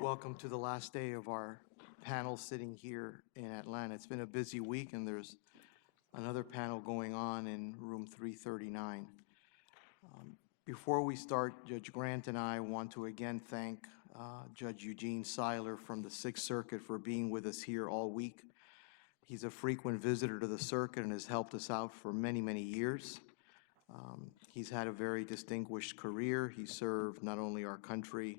Welcome to the last day of our panel sitting here in Atlanta. It's been a busy week and there's another panel going on in room 339. Before we start, Judge Grant and I want to again thank Judge Eugene Seiler from the Sixth Circuit for being with us here all week. He's a frequent visitor to the circuit and has helped us out for many, many years. He's had a very distinguished career. He served not only our country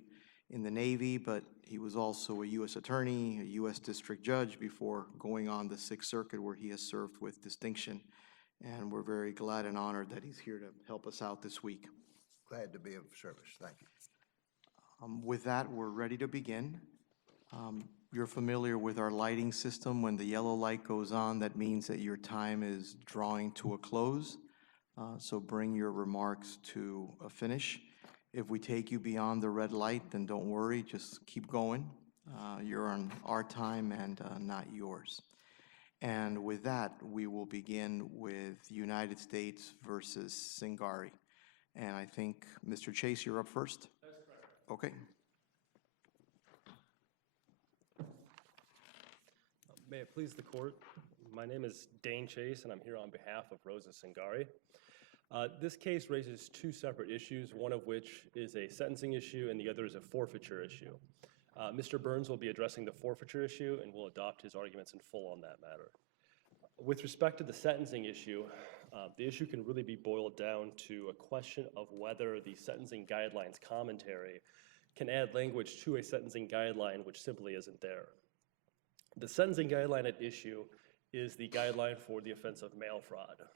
in the Navy, but he was also a U.S. attorney, a U.S. district judge before going on the Sixth Circuit, where he has served with distinction. And we're very glad and honored that he's here to help us out this week. Glad to be of service. Thank you. With that, we're ready to begin. You're familiar with our lighting system. When the yellow light goes on, that means that your time is drawing to a close. So bring your remarks to a finish. If we take you beyond the red light, then don't worry, just keep going. You're on our time and not yours. And with that, we will begin with United States versus Cingari. And I think, Mr. Chase, you're up first? That's correct. Okay. May it please the court, my name is Dane Chase and I'm here on behalf of Rosa Cingari. This case raises two separate issues, one of which is a sentencing issue and the other is a forfeiture issue. Mr. Burns will be addressing the forfeiture issue and will adopt his arguments in full on that matter. With respect to the sentencing issue, the issue can really be boiled down to a question of whether the sentencing guidelines commentary can add language to a sentencing guideline which simply isn't there. The sentencing guideline at issue is the guideline for the offense of mail fraud.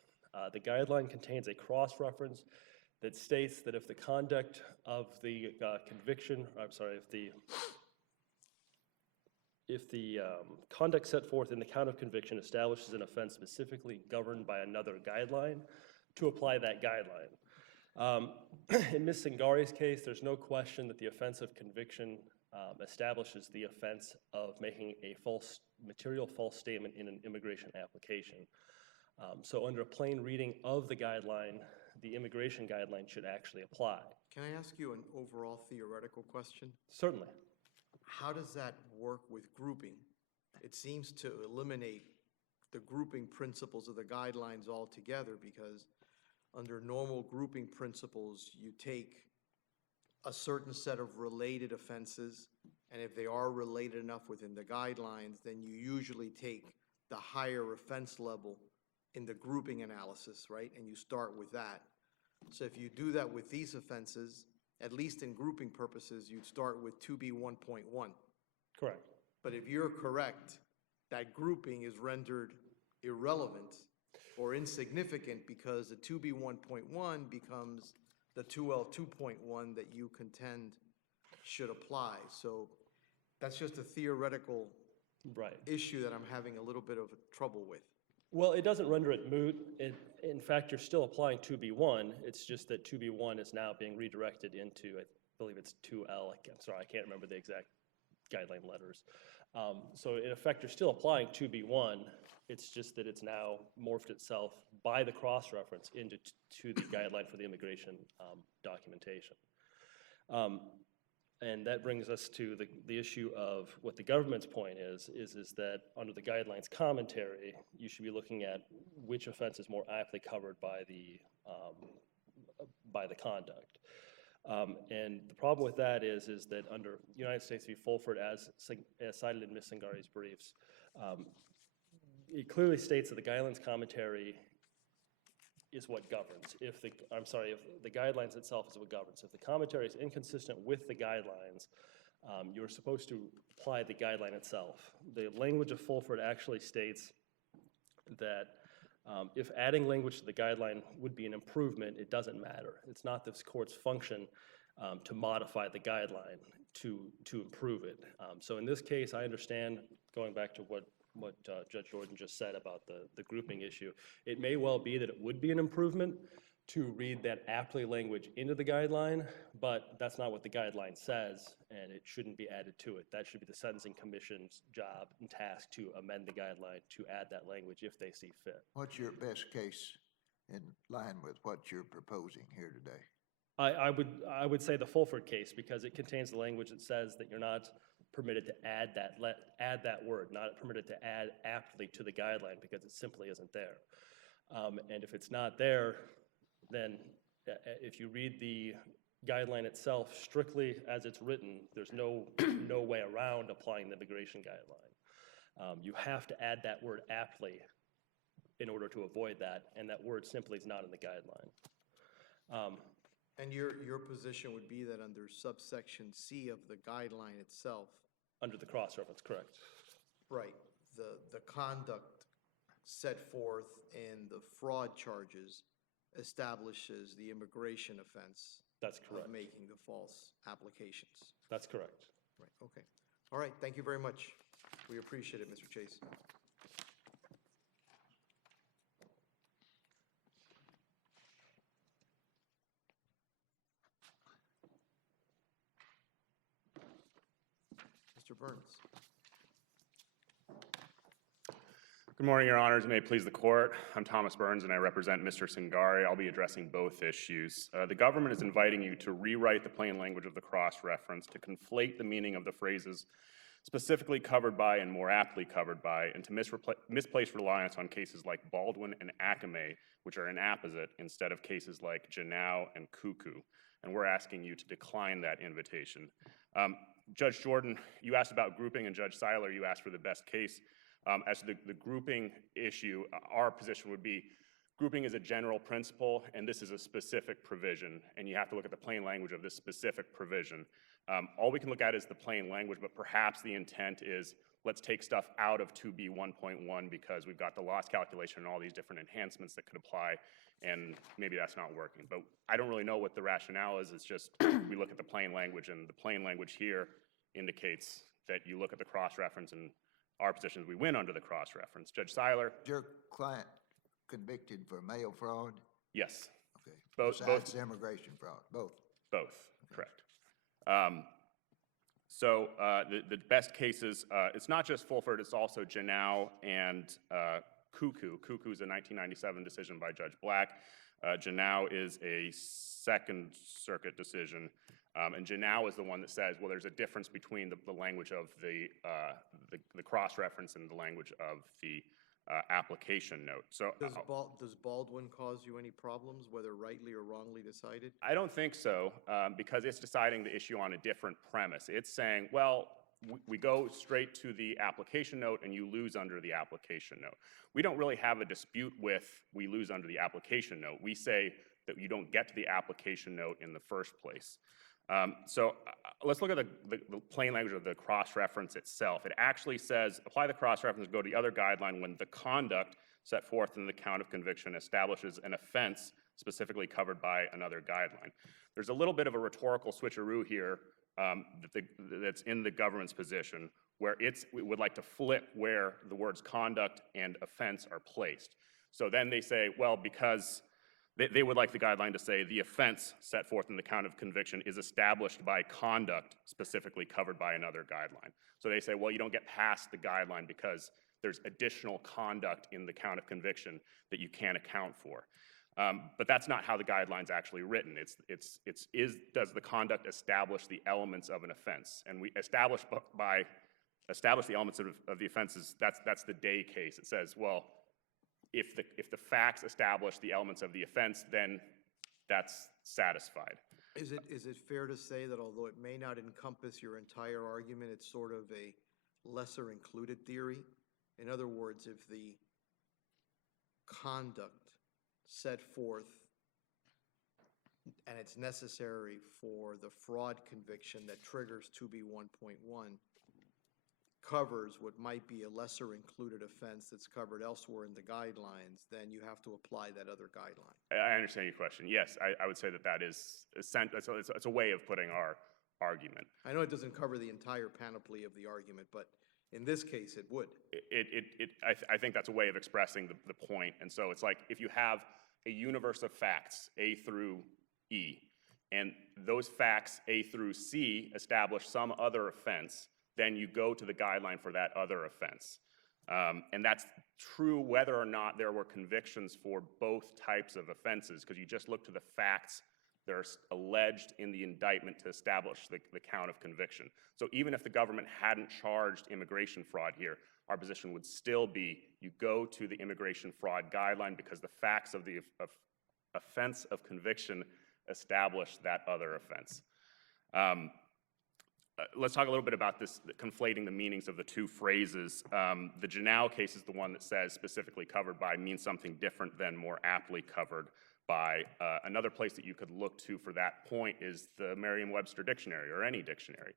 The guideline contains a cross-reference that states that if the conduct of the conduct set forth in the count of conviction establishes an offense specifically governed by another guideline, to apply that guideline. In Ms. Cingari's case, there's no question that the offense of conviction establishes the offense of making a material false statement in an immigration application. So under a plain reading of the guideline, the immigration guideline should actually apply. Can I ask you an overall theoretical question? Certainly. How does that work with grouping? It seems to eliminate the grouping principles of the guidelines altogether, because under normal grouping principles, you take a certain set of related offenses, and if they are related enough within the guidelines, then you usually take the higher offense level in the grouping analysis, right? And you start with that. So if you do that with these offenses, at least in grouping purposes, you'd start with 2B1.1. Correct. But if you're correct, that grouping is rendered irrelevant or insignificant because the 2B1.1 becomes the 2L2.1 that you contend should apply. So that's just a theoretical issue that I'm having a little bit of trouble with. Well, it doesn't render it moot. In fact, you're still applying 2B1. It's just that 2B1 is now being redirected into, I believe it's 2L. I'm sorry, I can't remember the exact guideline letters. So in effect, you're still applying 2B1. It's just that it's now morphed itself by the cross-reference into the guideline for the immigration documentation. And that brings us to the issue of what the government's point is that under the guidelines commentary, you should be looking at which offense is more aptly covered by the conduct. And the problem with that is that under United States v. Fulford, as cited in Ms. Cingari's briefs, it clearly states that the guidelines commentary is what governs. If the guidelines itself is what governs. If the commentary is inconsistent with the guidelines, you're supposed to apply the guideline itself. The language of Fulford actually states that if adding language to the guideline would be an improvement, it doesn't matter. It's not this court's function to modify the guideline to improve it. So in this case, I understand, going back to what Judge Jordan just said about the grouping issue, it may well be that it would be an improvement to read that aptly language into the guideline, but that's not what the guideline says, and it shouldn't be added to it. That should be the Sentencing Commission's job and task to amend the guideline to add that language if they see fit. What's your best case in line with what you're proposing here today? I would say the Fulford case, because it contains the language that says that you're not permitted to add that word, not permitted to add aptly to the guideline because it simply isn't there. And if it's not there, then if you read the guideline itself strictly as it's written, there's no way around applying the immigration guideline. You have to add that word aptly in order to avoid that, and that word simply is not in the guideline. And your position would be that under subsection C of the guideline itself, Under the cross-reference, correct. right, the conduct set forth in the fraud charges establishes the immigration offense That's correct. of making the false applications. That's correct. Right, okay. All right, thank you very much. We appreciate it, Mr. Chase. Mr. Burns. Good morning, Your Honors. May it please the Court. I'm Thomas Burns, and I represent Mr. Cingari. I'll be addressing both issues. The government is inviting you to rewrite the plain language of the cross-reference, to conflate the meaning of the phrases specifically covered by and more aptly covered by, and to misplace reliance on cases like Baldwin and Akamai, which are inapposite, instead of cases like Janau and Cuckoo. And we're asking you to decline that invitation. Judge Jordan, you asked about grouping, and Judge Seiler, you asked for the best case. As to the grouping issue, our position would be grouping is a general principle, and this is a specific provision, and you have to look at the plain language of this specific provision. All we can look at is the plain language, but perhaps the intent is let's take stuff out of 2B 1.1 because we've got the loss calculation and all these different enhancements that could apply, and maybe that's not working. But I don't really know what the rationale is. It's just we look at the plain language, and the plain language here indicates that you look at the cross-reference, and our position is we win under the cross-reference. Judge Seiler? Your client convicted for mail fraud? Yes. Okay. Both. Besides immigration fraud, both? Both, correct. The best cases, it's not just Fulford, it's also Janau and Cuckoo. Cuckoo is a 1997 decision by Judge Black. Janau is a Second Circuit decision. And Janau is the one that says, well, there's a difference between the language of the cross-reference and the language of the application note. So Does Baldwin cause you any problems, whether rightly or wrongly decided? I don't think so, because it's deciding the issue on a different premise. It's saying, well, we go straight to the application note and you lose under the application note. We don't really have a dispute with we lose under the application note. We say that you don't get to the application note in the first place. Let's look at the plain language of the cross-reference itself. It actually says, apply the cross-reference, go to the other guideline when the conduct set forth in the count of conviction establishes an offense specifically covered by another guideline. There's a little bit of a rhetorical switcheroo here that's in the government's position, where we would like to flip where the words conduct and offense are placed. So then they say, well, because they would like the guideline to say the offense set forth in the count of conviction is established by conduct specifically covered by another guideline. So they say, well, you don't get past the guideline because there's additional conduct in the count of conviction that you can't account for. But that's not how the guideline's actually written. Does the conduct establish the elements of an offense? And we establish the elements of the offenses, that's the Day case. It says, well, if the facts establish the elements of the offense, then that's satisfied. Is it fair to say that although it may not encompass your entire argument, it's sort of a lesser included theory? In other words, if the conduct set forth and it's necessary for the fraud conviction that triggers 2B 1.1 covers what might be a lesser included offense that's covered elsewhere in the guidelines, then you have to apply that other guideline. I understand your question. Yes, I would say that is it's a way of putting our argument. I know it doesn't cover the entire panoply of the argument, but in this case, it would. I think that's a way of expressing the point. And so it's like if you have a universe of facts, A through E, and those facts, A through C, establish some other offense, then you go to the guideline for that other offense. And that's true whether or not there were convictions for both types of offenses, because you just look to the facts They're alleged in the indictment to establish the count of conviction. So even if the government hadn't charged immigration fraud here, our position would still be you go to the immigration fraud guideline because the facts of the offense of conviction establish that other offense. Let's talk a little bit about this, conflating the meanings of the two phrases. The Janao case is the one that says specifically covered by means something different than more aptly covered by. Another place that you could look to for that point is the Merriam-Webster dictionary or any dictionary.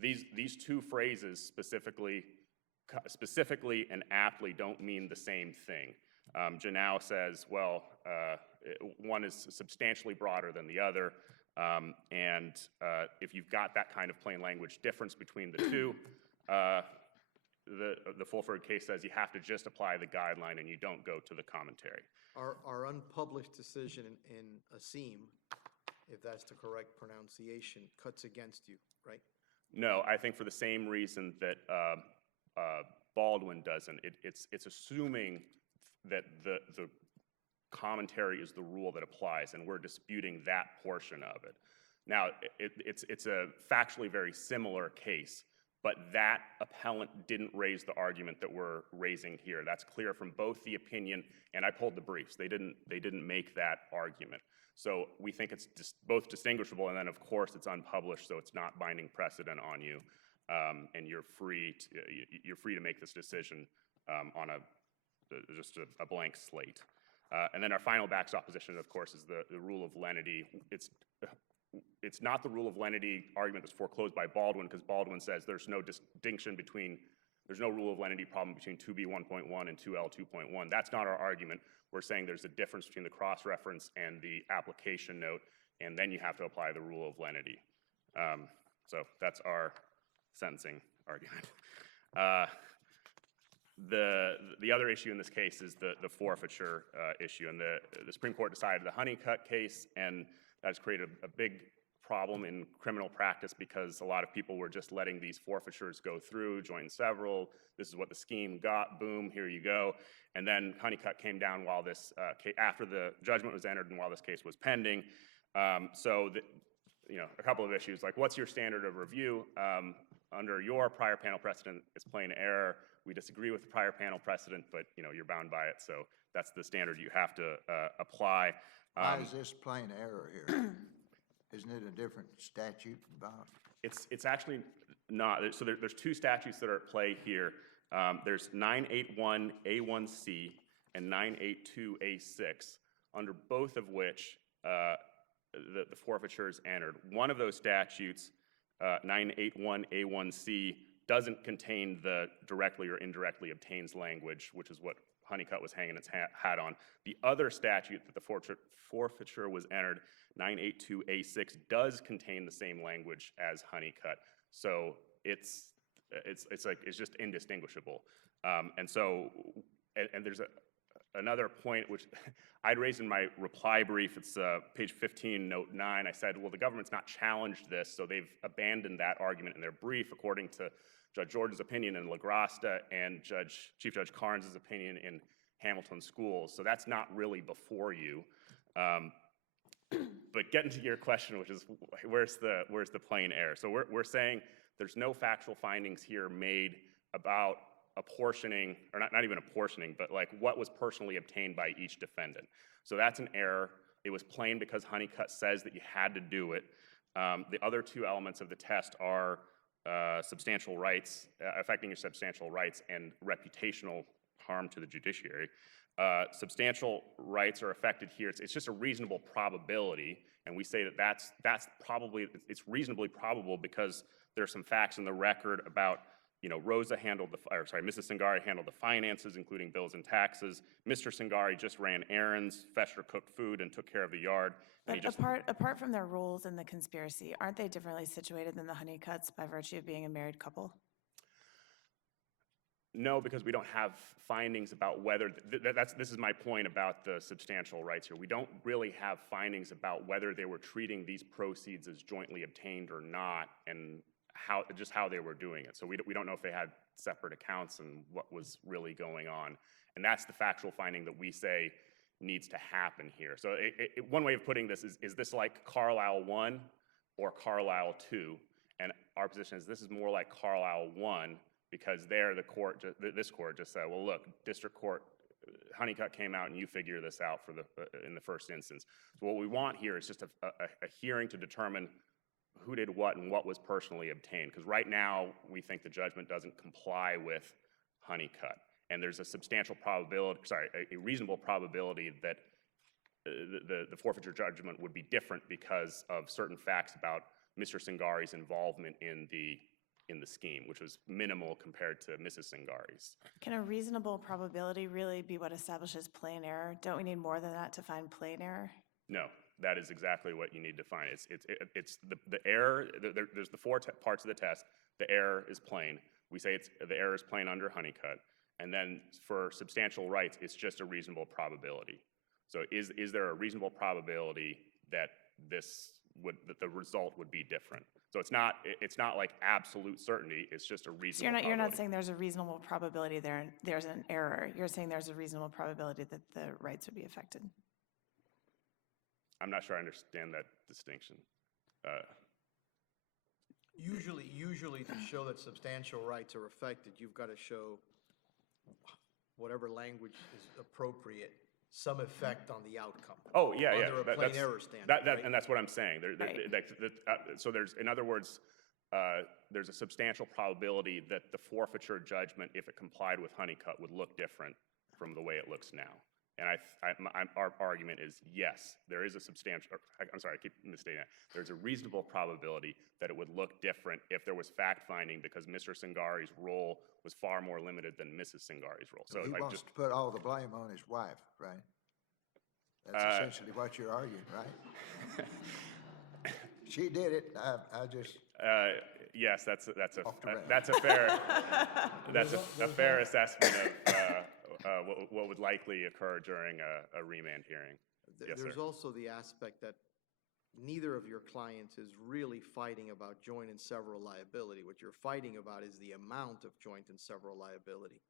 These two phrases, specifically and aptly, don't mean the same thing. Janao says, well, one is substantially broader than the other, and if you've got that kind of plain language difference between the two, the Fulford case says you have to just apply the guideline and you don't go to the commentary. Our unpublished decision in Asim, if that's the correct pronunciation, cuts against you, right? No, I think for the same reason that Baldwin doesn't. It's assuming that the commentary is the rule that applies, and we're disputing that portion of it. Now, it's a factually very similar case, but that appellant didn't raise the argument that we're raising here. That's clear from both the opinion, and I pulled the briefs. They didn't make that argument. So we think it's both distinguishable, and then of course it's unpublished, so it's not binding precedent on you, and you're free to make this decision on just a blank slate. And then our final backstop position, of course, is the rule of lenity. It's not the rule of lenity argument that's foreclosed by Baldwin, because Baldwin says there's no distinction between, there's no rule of lenity problem between 2B 1.1 and 2L 2.1. That's not our argument. We're saying there's a difference between the cross-reference and the application note, and then you have to apply the rule of lenity. So that's our sentencing argument. The other issue in this case is the forfeiture issue, and the Supreme Court decided the Honeycutt case, and that has created a big problem in criminal practice because a lot of people were just letting these forfeitures go through, join several. This is what the scheme got. Boom, here you go. And then Honeycutt came down while this after the judgment was entered and while this case was pending. So a couple of issues like what's your standard of review? Under your prior panel precedent, it's plain error. We disagree with the prior panel precedent, but you're bound by it. So that's the standard you have to apply. Why is this plain error here? Isn't it a different statute involved? It's actually not. So there's two statutes that are at play here. There's 981A1C and 982A6, under both of which the forfeiture is entered. One of those statutes, 981A1C, doesn't contain the directly or indirectly obtains language, which is what Honeycutt was hanging its hat on. The other statute that the forfeiture was entered, 982A6, does contain the same language as Honeycutt. So it's just indistinguishable. And there's another point which I'd raised in my reply brief. It's page 15, note 9. I said, well, the government's not challenged this, so they've abandoned that argument in their brief, according to Judge Jordan's opinion in La Grasta and Chief Judge Carnes' opinion in Hamilton Schools. So that's not really before you. But getting to your question, which is where's the plain error? So we're saying there's no factual findings here made about apportioning, or not even apportioning, but like what was personally obtained by each defendant. So that's an error. It was plain because Honeycutt says that you had to do it. The other two elements of the test are substantial rights, affecting your substantial rights, and reputational harm to the judiciary. Substantial rights are affected here. It's just a reasonable probability, and we say that that's probably, it's reasonably probable because there's some facts in the record about, Rosa Mrs. Cingari handled the finances, including bills and taxes. Mr. Cingari just ran errands. Fesher cooked food and took care of the yard. But apart from their roles in the conspiracy, aren't they differently situated than the Honeycutts by virtue of being a married couple? No, because we don't have findings about whether, this is my point about the substantial rights here. We don't really have findings about whether they were treating these proceeds as jointly obtained or not, and how they were doing it. So we don't know if they had separate accounts and what was really going on. And that's the factual finding that we say needs to happen here. So one way of putting this is this like Carlisle 1 or Carlisle 2? And our position is this is more like Carlisle 1 because there this court just said, well, look, district court, Honeycutt came out and you figure this out in the first instance. So what we want here is just a hearing to determine who did what and what was personally obtained. Because right now, we think the judgment doesn't comply with Honeycutt. And there's a substantial probability, a reasonable probability that the forfeiture judgment would be different because of certain facts about Mr. Cingari's involvement in the scheme, which was minimal compared to Mrs. Cingari's. Can a reasonable probability really be what establishes plain error? Don't we need more than that to find plain error? No, that is exactly what you need to find. It's the error. There's the four parts of the test. The error is plain. We say the error is plain under Honeycutt, and then for substantial rights, it's just a reasonable probability. So is there a reasonable probability that the result would be different? So it's not like absolute certainty. It's just a reasonable. So you're not probability. saying there's a reasonable probability there's an error. You're saying there's a reasonable probability that the rights would be affected. I'm not sure I understand that distinction. Usually to show that substantial rights are affected, you've got to show whatever language is appropriate, some effect on the outcome. Oh, yeah, yeah. Under a plain error standard, right? And that's what I'm saying. Right. So there's, in other words, there's a substantial probability that the forfeiture judgment, if it complied with Honeycutt, would look different from the way it looks now. And our argument is yes, there is a substantial, I'm sorry, I keep misstating that. There's a reasonable probability that it would look different if there was fact-finding because Mr. Cingari's role was far more limited than Mrs. Cingari's role. So He wants to put all the blame on his wife, right? That's essentially what you're arguing, right? She did it. I just. Yes, that's a Off the rails. fair fair assessment of what would likely occur during a remand hearing. Yes, There's sir. also the aspect that neither of your clients is really fighting about joint and several liability. What you're fighting about is the amount of joint and several liability,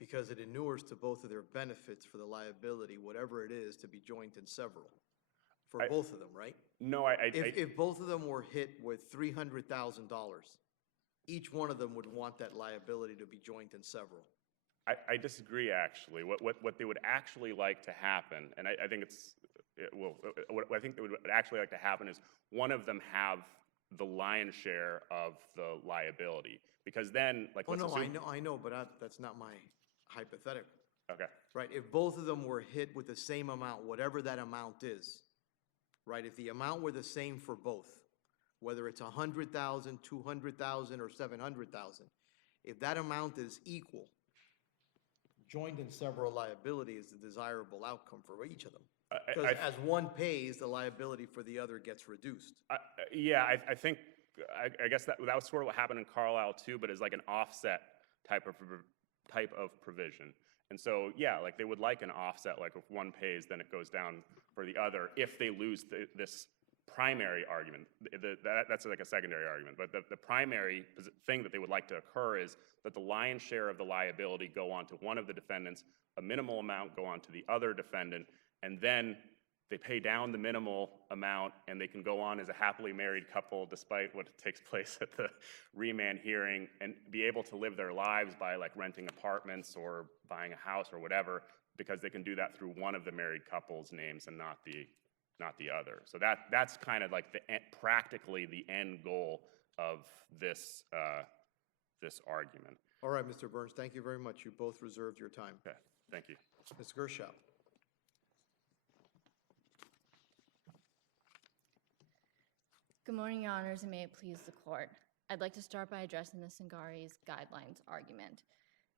because it inures to both of their benefits for the liability, whatever it is, to be joint and several for both of them, right? No, If both of them were hit with $300,000, each one of them would want that liability to be joint and several. I disagree, actually. What they would actually like to happen, and I think what I think they would actually like to happen is one of them have the lion's share of the liability, because then, like, Oh, let's no, assume, I know, but that's not my hypothetical, okay, right? If both of them were hit with the same amount, whatever that amount is, right? If the amount were the same for both, whether it's 100,000, 200,000, or 700,000, if that amount is equal, joint and several liability is the desirable outcome for each of them. Because as one pays, the liability for the other gets reduced. yeah, I think, I guess that was sort of what happened in Carlisle too, but it's like an offset type of provision. And so, yeah, like they would like an offset, like if one pays, then it goes down for the other if they lose this primary argument. That's like a secondary argument. But the primary thing that they would like to occur is that the lion's share of the liability go on to one of the defendants, a minimal amount go on to the other defendant, and then they pay down the minimal amount and they can go on as a happily married couple despite what takes place at the remand hearing and be able to live their lives by like renting apartments or buying a house or whatever, because they can do that through one of the married couple's names and not the other. So that's kind of like practically the end goal of this this argument. All right, Mr. Burns, thank you very much. You both reserved your time. Okay, thank you. Ms. Gershow. Good morning, Your Honors, and may it please the Court. I'd like to start by addressing the Cingari's guidelines argument.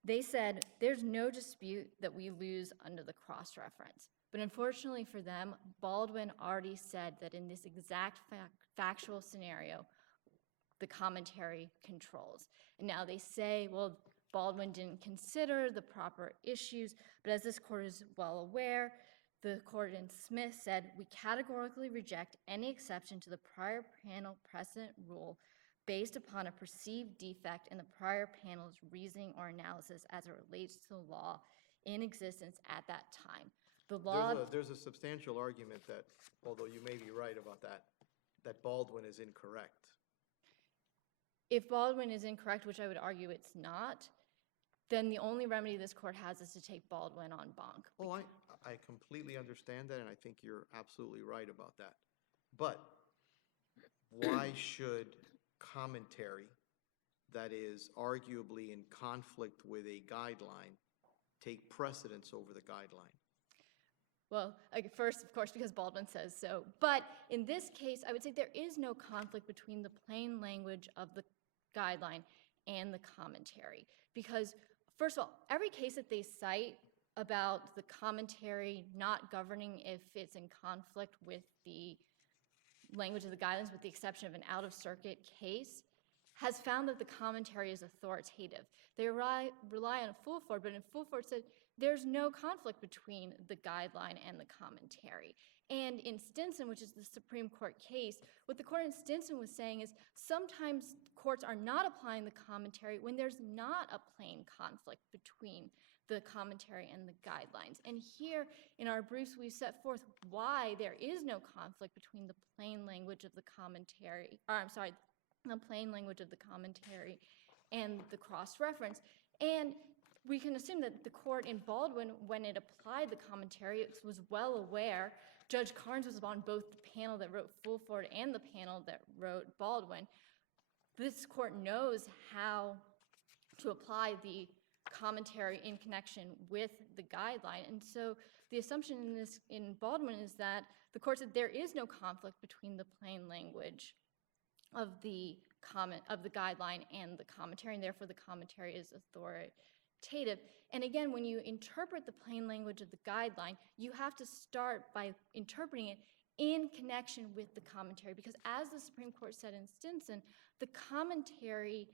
They said there's no dispute that we lose under the cross-reference. But unfortunately for them, Baldwin already said that in this exact factual scenario, the commentary controls. And now they say, well, Baldwin didn't consider the proper issues, but as this Court is well aware, the Court in Smith said, we categorically reject any exception to the prior panel precedent rule based upon a perceived defect in the prior panel's reasoning or analysis as it relates to the law in existence at that time. The law, There's a substantial argument that, although you may be right about that, that Baldwin is incorrect. if Baldwin is incorrect, which I would argue it's not, then the only remedy this court has is to take Baldwin en banc. Oh, I completely understand that, and I think you're absolutely right about that. But why should commentary that is arguably in conflict with a guideline take precedence over the guideline? Well, first, of course, because Baldwin says so. But in this case, I would say there is no conflict between the plain language of the guideline and the commentary. Because, first of all, every case that they cite about the commentary not governing if it's in conflict with the language of the guidelines, with the exception of an out-of-circuit case, has found that the commentary is authoritative. They rely on Fulford, but in Fulford said there's no conflict between the guideline and the commentary. And in Stinson, which is the Supreme Court case, what the court in Stinson was saying is sometimes courts are not applying the commentary when there's not a plain conflict between the commentary and the guidelines. And here in our briefs, we've set forth why there is no conflict between the plain language of the commentary, the plain language of the commentary and the cross-reference. And we can assume that the court in Baldwin, when it applied the commentary, it was well aware. Judge Carnes was on both the panel that wrote Fulford and the panel that wrote Baldwin. This court knows how to apply the commentary in connection with the guideline. And so the assumption in Baldwin is that the court said there is no conflict between the plain language of the guideline and the commentary, and therefore the commentary is authoritative. And again, when you interpret the plain language of the guideline, you have to start by interpreting it in connection with the commentary, because as the Supreme Court said in Stinson, the commentary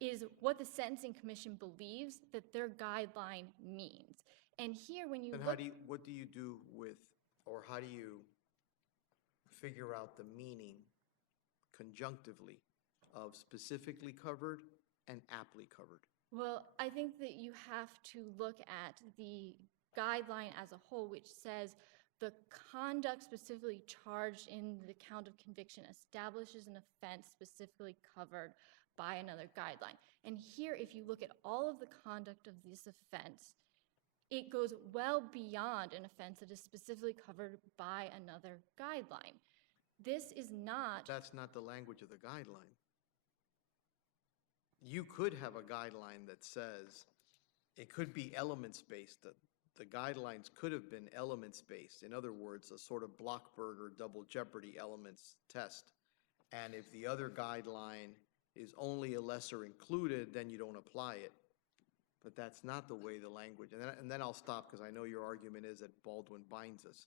is what the Sentencing Commission believes that their guideline means. And here, when you And look... what do you do with, or how do you figure out the meaning conjunctively of specifically covered and aptly covered? Well, I think that you have to look at the guideline as a whole, which says the conduct specifically charged in the count of conviction establishes an offense specifically covered by another guideline. And here, if you look at all of the conduct of this offense, it goes well beyond an offense that is specifically covered by another guideline. This is not... That's not the language of the guideline. You could have a guideline that says it could be elements-based. The guidelines could have been elements-based. In other words, a sort of Blockberger double jeopardy elements test. And if the other guideline is only a lesser included, then you don't apply it. But that's not the way the language, and then I'll stop because I know your argument is that Baldwin binds us.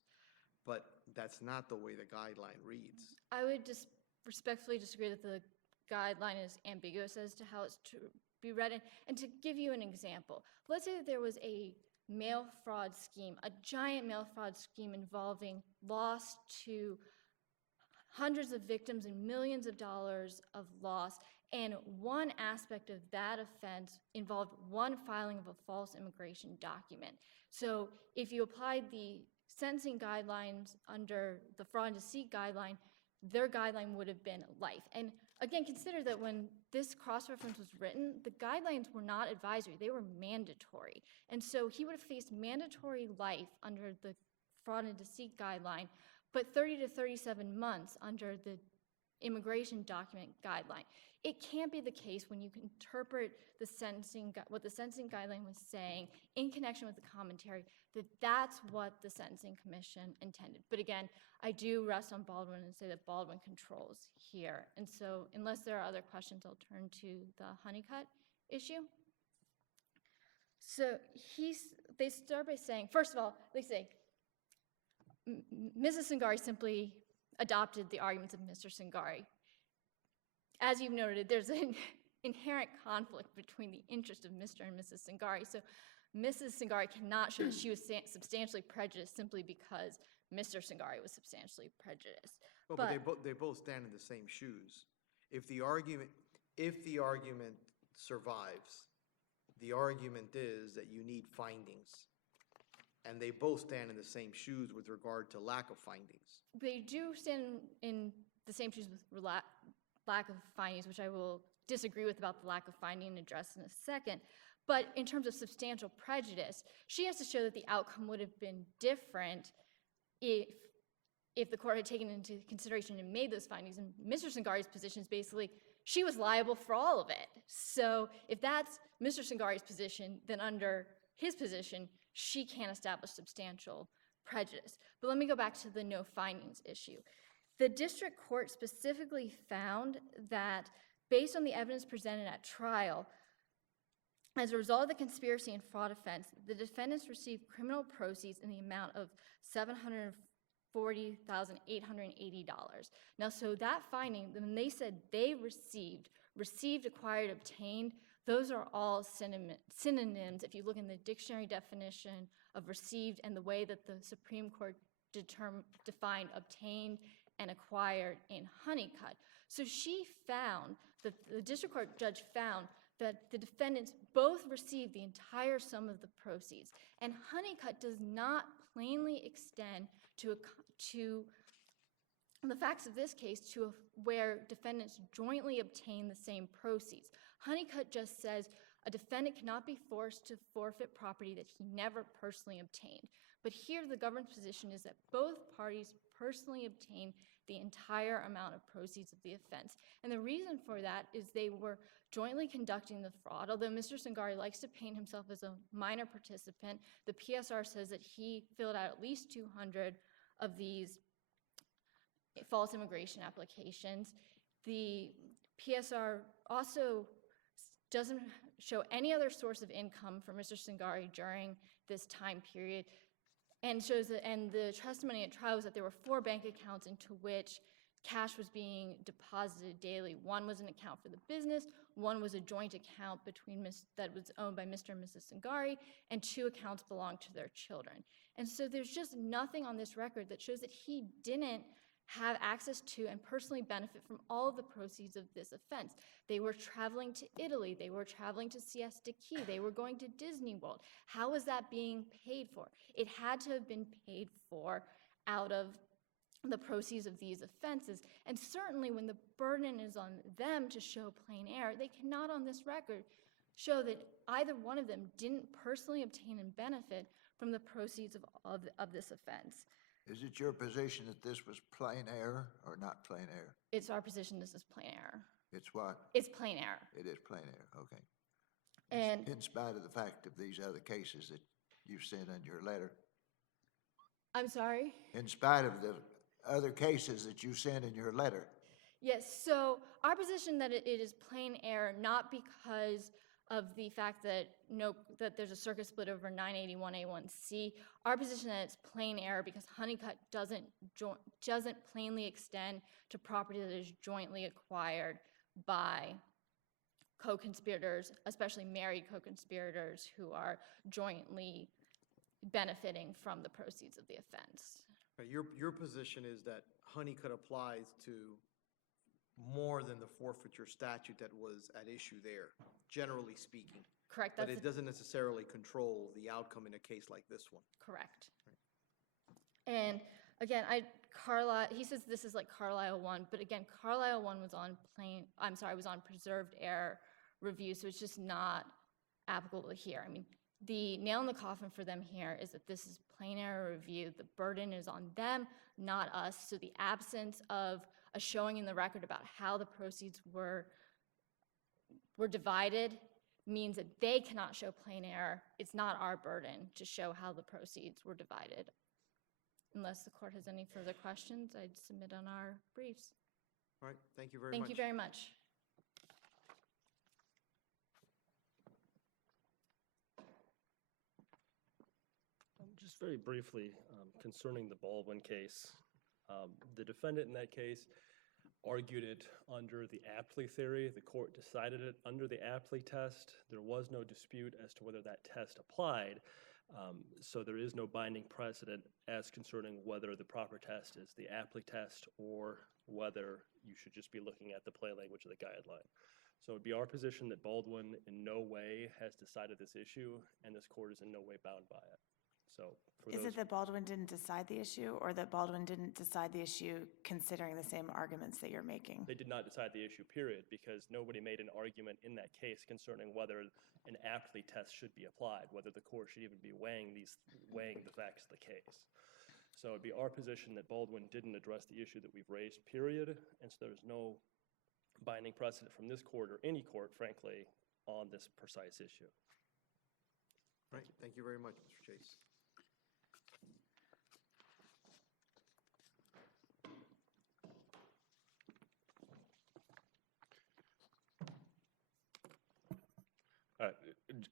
But that's not the way the guideline reads. I would just respectfully disagree that the guideline is ambiguous as to how it's to be read. And to give you an example, let's say that there was a mail fraud scheme, a giant mail fraud scheme involving loss to hundreds of victims and millions of dollars of loss, and one aspect of that offense involved one filing of a false immigration document. So if you applied the sentencing guidelines under the fraud and deceit guideline, their guideline would have been life. And again, consider that when this cross-reference was written, the guidelines were not advisory, they were mandatory. And so he would have faced mandatory life under the fraud and deceit guideline, but 30 to 37 months under the immigration document guideline. It can't be the case when you interpret the what the sentencing guideline was saying in connection with the commentary, that that's what the Sentencing Commission intended. But again, I do rest on Baldwin and say that Baldwin controls here. And so unless there are other questions, I'll turn to the Honeycutt issue. So they start by saying, first of all, they say, Mrs. Cingari simply adopted the arguments of Mr. Cingari. As you've noted, there's an inherent conflict between the interest of Mr. and Mrs. Cingari. So Mrs. Cingari cannot show that she was substantially prejudiced simply because Mr. Cingari was substantially prejudiced. Well, but they both stand in the same shoes. If the argument survives, the argument is that you need findings. and they both stand in the same shoes with regard to lack of findings. They do stand in the same shoes with lack of findings, which I will disagree with about the lack of finding and address in a second. But in terms of substantial prejudice, she has to show that the outcome would have been different if the court had taken into consideration and made those findings. And Mr. Cingari's position is basically she was liable for all of it. So if that's Mr. Cingari's position, then under his position, she can't establish substantial prejudice. But let me go back to the no findings issue. The district court specifically found that based on the evidence presented at trial, as a result of the conspiracy and fraud offense, the defendants received criminal proceeds in the amount of $740,880. Now, so that finding, when they said they received, acquired, obtained, those are all synonyms if you look in the dictionary definition of received and the way that the Supreme Court defined obtained and acquired in Honeycutt. So she found, that the district court judge found that the defendants both received the entire sum of the proceeds. And Honeycutt does not plainly extend to the facts of this case to where defendants jointly obtain the same proceeds. Honeycutt just says a defendant cannot be forced to forfeit property that he never personally obtained. But here the government's position is that both parties personally obtained the entire amount of proceeds of the offense. And the reason for that is they were jointly conducting the fraud. Although Mr. Cingari likes to paint himself as a minor participant, the PSR says that he filled out at least 200 of these false immigration applications. The PSR also doesn't show any other source of income for Mr. Cingari during this time period, and shows that, and the testimony at trial was that there were 4 bank accounts into which cash was being deposited daily. One was an account for the business, one was a joint account that was owned by Mr. and Mrs. Cingari, and 2 accounts belonged to their children. And so there's just nothing on this record that shows that he didn't have access to and personally benefit from all of the proceeds of this offense. They were traveling to Italy, they were traveling to Siesta Key, they were going to Disney World. How was that being paid for? It had to have been paid for out of the proceeds of these offenses. And certainly when the burden is on them to show plain error, they cannot on this record show that either one of them didn't personally obtain and benefit from the proceeds of this offense. Is it your position that this was plain error or not plain error? It's our position this is plain error. It's what? It's plain error. It is plain error, okay. And In spite of the fact of these other cases that you sent in your letter? I'm sorry? In spite of the other cases that you sent in your letter? Yes, so our position that it is plain error, not because of the fact that that there's a circuit split over 981A1C. Our position that it's plain error because Honeycutt doesn't plainly extend to property that is jointly acquired by co-conspirators, especially married co-conspirators who are jointly benefiting from the proceeds of the offense. Your position is that Honeycutt applies to more than the forfeiture statute that was at issue there, generally speaking. Correct. But it doesn't necessarily control the outcome in a case like this one. Correct. And again, he says this is like Carlisle 1, but again, Carlisle 1 was on preserved error review, so it's just not applicable here. I mean, the nail in the coffin for them here is that this is plain error review. The burden is on them, not us. So the absence of a showing in the record about how the proceeds were divided means that they cannot show plain error. It's not our burden to show how the proceeds were divided. Unless the court has any further questions, I'd submit on our briefs. All right, thank you very much. Thank you very much. Just very briefly, concerning the Baldwin case, the defendant in that case argued it under the aptly theory. The court decided it under the aptly test. There was no dispute as to whether that test applied, so there is no binding precedent as concerning whether the proper test is the aptly test or whether you should just be looking at the plain language of the guideline. So it would be our position that Baldwin in no way has decided this issue, and this court is in no way bound by it. So for Is those. it that Baldwin didn't decide the issue, or that Baldwin didn't decide the issue considering the same arguments that you're making? They did not decide the issue, period, because nobody made an argument in that case concerning whether an Ackley test should be applied, whether the court should even be weighing the facts of the case. So it'd be our position that Baldwin didn't address the issue that we've raised, period, and so there's no binding precedent from this court or any court, frankly, on this precise issue. Right, thank you very much, Mr. Chase.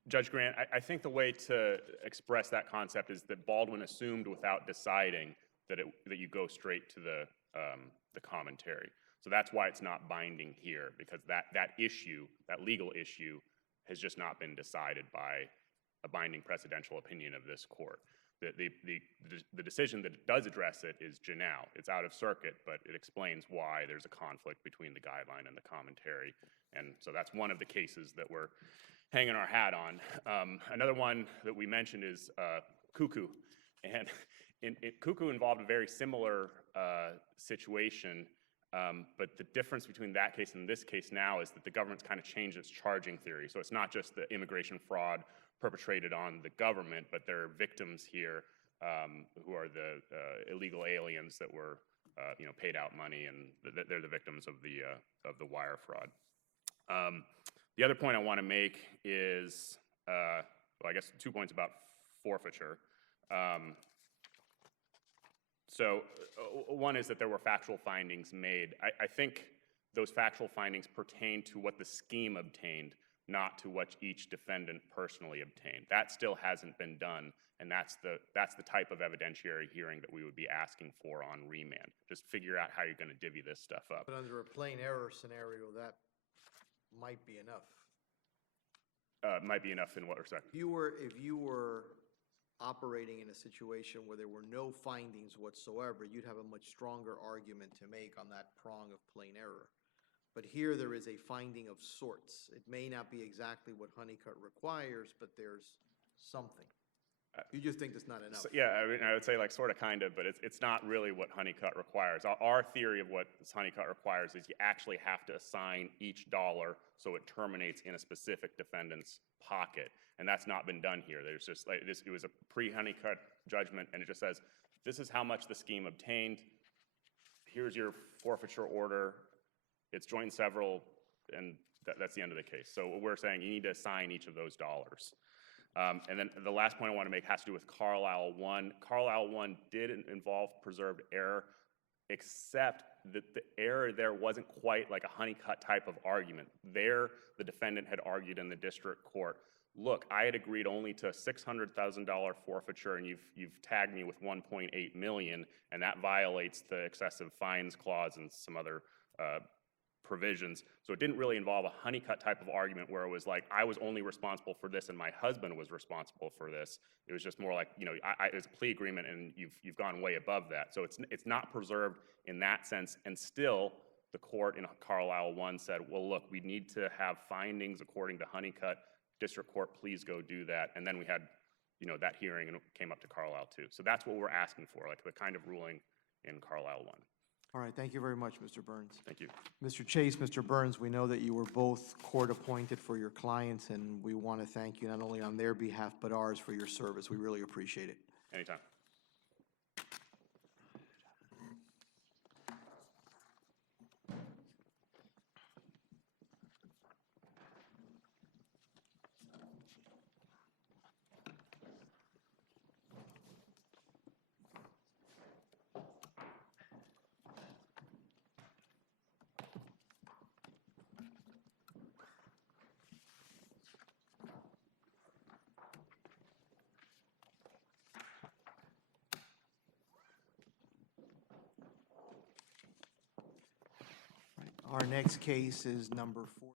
Judge Grant, I think the way to express that concept is that Baldwin assumed without deciding that you go straight to the commentary. So that's why it's not binding here, because that issue, that legal issue, has just not been decided by a binding precedential opinion of this court. The decision that does address it is Janelle. It's out of circuit, but it explains why there's a conflict between the guideline and the commentary. And so that's one of the cases that we're hanging our hat on. Another one that we mentioned is Cuckoo. And Cuckoo involved a very similar situation, but the difference between that case and this case now is that the government's kind of changed its charging theory. So it's not just the immigration fraud perpetrated on the government, but there are victims here who are the illegal aliens that were paid out money, and they're the victims of the wire fraud. The other point I want to make is, well, I guess 2 points about forfeiture. So one is that there were factual findings made. I think those factual findings pertain to what the scheme obtained, not to what each defendant personally obtained. That still hasn't been done, and that's the type of evidentiary hearing that we would be asking for on remand. Just figure out how you're going to divvy this stuff up. But under a plain error scenario, that might be enough. Might be enough in what respect? If you were operating in a situation where there were no findings whatsoever, you'd have a much stronger argument to make on that prong of plain error. But here there is a finding of sorts. It may not be exactly what Honeycutt requires, but there's something. You just think it's not enough. So, yeah, I would say like sort of kind of, but it's not really what Honeycutt requires. Our theory of what Honeycutt requires is you actually have to assign each dollar so it terminates in a specific defendant's pocket. And that's not been done here. There's just like this, it was a pre-Honeycutt judgment, and it just says, this is how much the scheme obtained. Here's your forfeiture order. It's joint and several, and that's the end of the case. So we're saying you need to assign each of those dollars. And then the last point I want to make has to do with Carlisle 1. Carlisle 1 did involve preserved error, except that the error there wasn't quite like a Honeycutt type of argument. There, the defendant had argued in the district court, look, I had agreed only to a $600,000 forfeiture, and you've tagged me with $1.8 million, and that violates the excessive fines clause and some other provisions. So it didn't really involve a Honeycutt type of argument where it was like, I was only responsible for this and my husband was responsible for this. It was just more like, it was a plea agreement and you've gone way above that. So it's not preserved in that sense. And still, the court in Carlisle 1 said, well, look, we need to have findings according to Honeycutt. District court, please go do that. And then we had, that hearing, and it came up to Carlisle 2. So that's what we're asking for, like the kind of ruling in Carlisle 1. All right, thank you very much, Mr. Burns. Thank you. Mr. Chase, Mr. Burns, we know that you were both court-appointed for your clients, and we want to thank you not only on their behalf, but ours for your service. We really appreciate it. Anytime. Our next case is number 4.